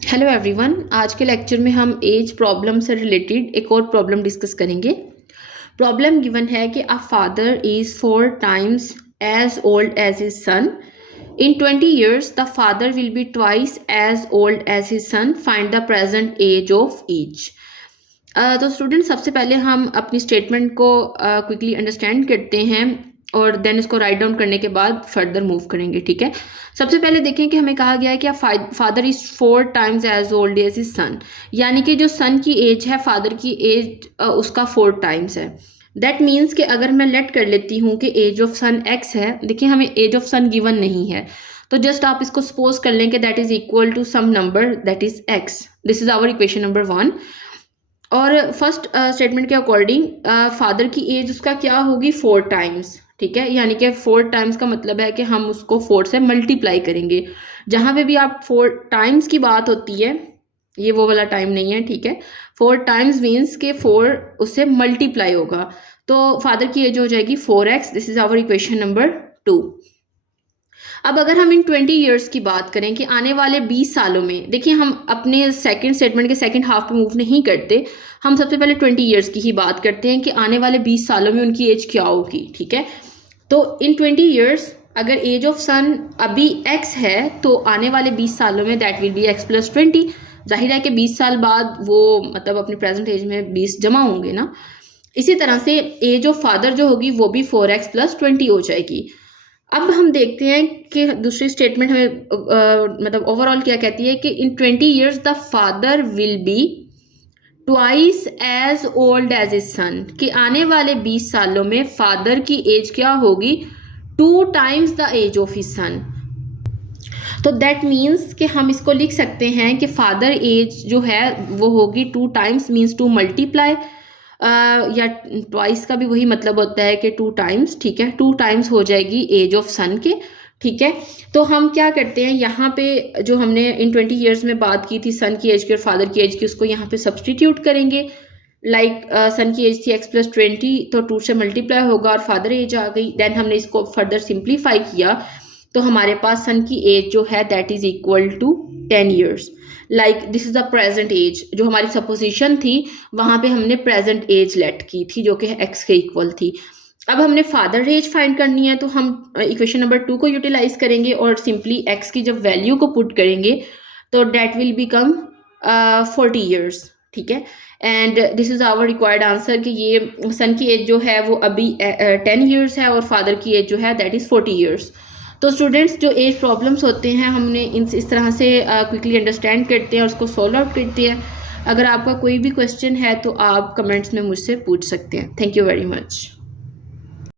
Hello everyone, आज के lecture में हम एज प्रॉब्लम से रिलेटेड एक और प्रॉब्लम डिस्कस करेंगे। प्रॉब्लम गिवन है कि a father is 4 times as old as his son. In 20 years the father will be twice as old as his son. Find the present age of each. तो student, सबसे पहले हम अपनी statement को quickly understand करते हैं और then इसको राइट डाउन करने के बाद फर्दर मूव करेंगे। ठीक है, सबसे पहले देखें कि हमें कहा गया है कि father is 4 times as old as his son, यानी कि जो सन की एज है, फादर की एज उसका 4 टाइम्स है। दैट मीन्स कि अगर मैं लेट कर लेती हूँ कि एज ऑफ सन एक्स है, देखिए हमें एज ऑफ सन गिवन नहीं है, तो जस्ट आप इसको सपोज कर लें कि that is equal to some number that is x. This is our equation number 1। और फर्स्ट स्टेटमेंट के अकॉर्डिंग फादर की एज उसका क्या होगी, 4 टाइम्स। ठीक है, यानी कि 4 टाइम्स का मतलब है कि हम उसको 4 से मल्टीप्लाई करेंगे। जहाँ पे भी आप 4 टाइम्स की बात होती है, ये वो वाला टाइम नहीं है। ठीक है, 4 टाइम्स मीन्स के 4 उससे मल्टीप्लाई होगा, तो फादर की एज हो जाएगी 4x। This is our equation number 2। अब अगर हम इन 20 ईयर्स की बात करें कि आने वाले 20 सालों में, देखिए हम अपने सेकंड स्टेटमेंट के सेकंड हाफ पे मूव नहीं करते, हम सबसे पहले 20 ईयर्स की ही बात करते हैं कि आने वाले 20 सालों में उनकी एज क्या होगी। ठीक है, तो इन 20 ईयर्स अगर एज ऑफ सन अभी x है, तो आने वाले 20 सालों में that will be x plus 20। जाहिर है कि 20 साल बाद वो मतलब अपनी प्रेजेंट एज में 20 जमा होंगे ना। इसी तरह से एज ऑफ फादर जो होगी वो भी 4x प्लस 20 हो जाएगी। अब हम देखते हैं कि दूसरी स्टेटमेंट हमें मतलब ओवरऑल क्या कहती है कि in 20 years the father will be twice as old as his son, कि आने वाले 20 सालों में फादर की एज क्या होगी, 2 times the age of his son. तो दैट मीन्स कि हम इसको लिख सकते हैं कि फादर एज जो है वो होगी 2 टाइम्स, मीन्स 2 मल्टीप्लाई या ट्वाइस का भी वही मतलब होता है कि 2 टाइम्स। ठीक है, 2 टाइम्स हो जाएगी एज ऑफ सन के। ठीक है, तो हम क्या करते हैं, यहाँ पे जो हमने इन 20 ईयर्स में बात की थी सन की एज की और फादर की एज की, उसको यहाँ पे सब्सटीट्यूट करेंगे। लाइक सन की एज थी x प्लस 20, तो 2 से मल्टीप्लाई होगा और फादर एज आ गई। देन हमने इसको फर्दर सिंप्लीफाई किया, तो हमारे पास सन की एज जो है that is equal to 10 years. Like this is the present age. जो हमारी सपोजिशन थी वहाँ पे हमने प्रेजेंट एज लेट की थी जो कि x के इक्वल थी। अब हमने फादर एज फाइंड करनी है, तो हम इक्वेशन नंबर 2 को यूटिलाइज करेंगे और सिंपली x की जब वैल्यू को पुट करेंगे तो डेट विल बिकम 40 ईयर्स। ठीक है, and this is our required answer कि ये सन की एज जो है वो अभी 10 ईयर्स है और फादर की एज जो है दैट इज़ 40 ईयर्स। तो स्टूडेंट्स, जो एज प्रॉब्लम्स होते हैं हमने इस तरह से क्विकली अंडरस्टैंड करते हैं और उसको सॉल्व आउट करते हैं। अगर आपका कोई भी क्वेश्चन है तो आप कमेंट्स में मुझसे पूछ सकते हैं। Thank you very much.